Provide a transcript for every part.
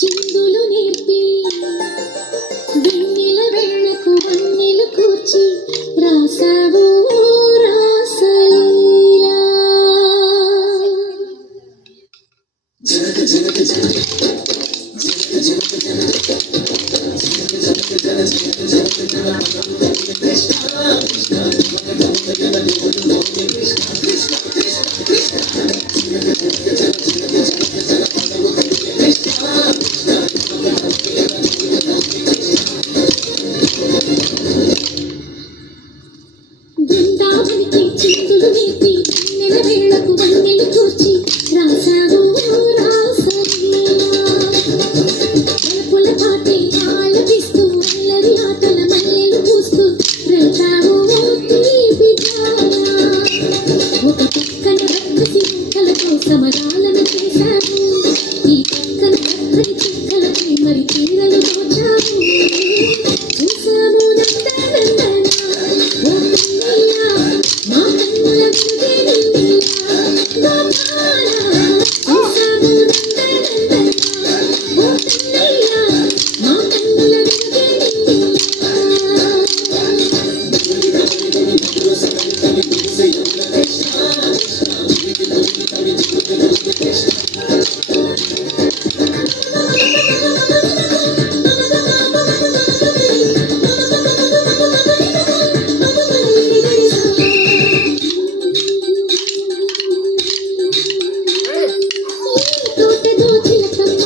చిందులు నేర్పి వెన్నెల వేళకు వన్నెలు కూర్చి రాసావు రాసలీలా. జనక జనక జనక బృందావనికి చిందులు నేర్పి వెన్నెల వేళకు వన్నెలు కూర్చి రాసావు రాసలీలా. బలపుల పాటే ఆలపిస్తూ అల్లరి ఆటల మల్లెలు పూస్తూ రేపావు తీపి గానా. ఒక పక్కన రక్కసి చుక్కలతో సమరాలను చేశావు, ఈ పక్కన రక్కని చుక్కలపై మరి తీరలు దోచావు. చూసాము నందనందన ఓ కన్నయ్య, మా కన్నుల వెలుగే నిన్నయ్య గోపాల. చూసాము నందనందన ఓ కన్నయ్య, మా కన్నుల వెలుగే తోటలో చిలకమ్మ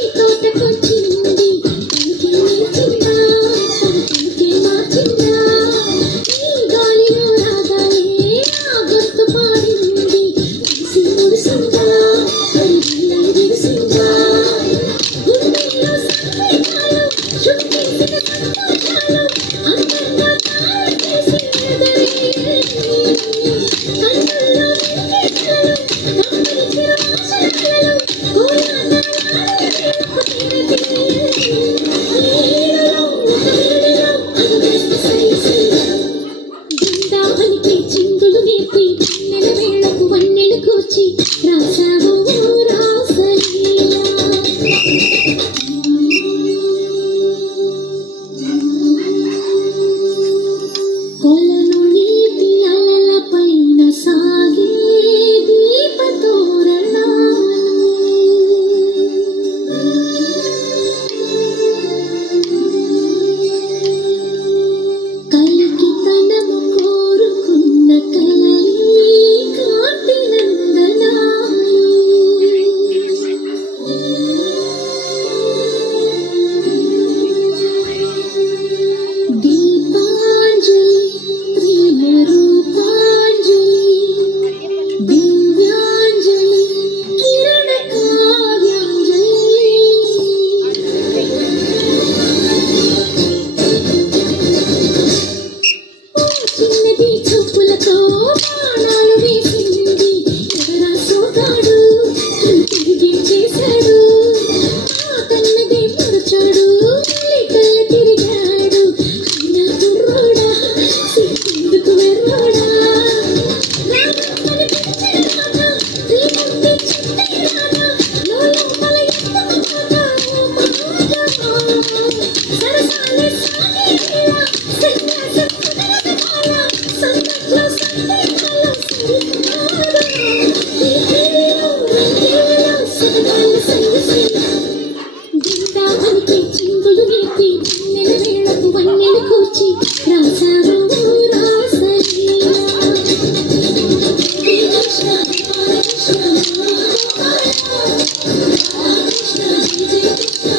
ఈ తోటకొచ్చింది, తనకే మార్చిందా తనకే మార్చిందా. ఈ గాలిలో రాగాలే ఆ గుర్తు పాడింది, మురిసి మురిసిందా మరి వెళ్ళి విరిసిందా. గుండెల్లో సంకేతాలు చుట్టేసిన సంతోషాలు అందంగా తాళం చేసి ఎదురే. కన్నుల్లో వెలిగే కలలు కమ్మలించిన ఆశయాలలో కోలాటాలాడే వేళకు తిరిగి. నీడలో ఒక వీడిలో అడుగేసి సై సై. బృందావనికి చిందులు నేర్పి వెన్నెల వేళకు వన్నెలు కూర్చి రాసావు రాసలీలా. కొలను నీటి అలల పైన సాగే దీపతోరణాలు, కలికి తనము కోరుకున్న కలలే కాంతి నందనాలు. దీపాంజలి ప్రేమ రూపాంజలి, దివ్యాంజలి కిరణ కావ్యాంజలి. ఓ చిన్నది చూపులతో బాణాలు వేసింది, ఎవరా సోగాడు తను తిరిగి చేశాడు. ఆ తన్నదే మరచాడు, మళ్ళీ కళ్ళ తిరిగాడు. అయినా కుర్రోడా సిగ్గెందుకు వెర్రోడా. రామని పిలిచిన మాట శ్రీమంతి చిట్టి రానా, లోపల ఎందుకు పోతావు మాగా. సరసాలే సాగే వేళ సన్యాసం కుదరదు బాల, సందట్లో సందేహాలు సరికాదా. ఈ తీరిలో రంగేలో సుఖాలు సంగు సంగు. బృందావనికి చిందులు నేర్పి వెన్నెల వేళకు వన్నెలు కూర్చి రాసావు రాసలీలా. హరే కృష్ణ హరే కృష్ణ హరే కృష్ణ జయ జయ కృష్ణ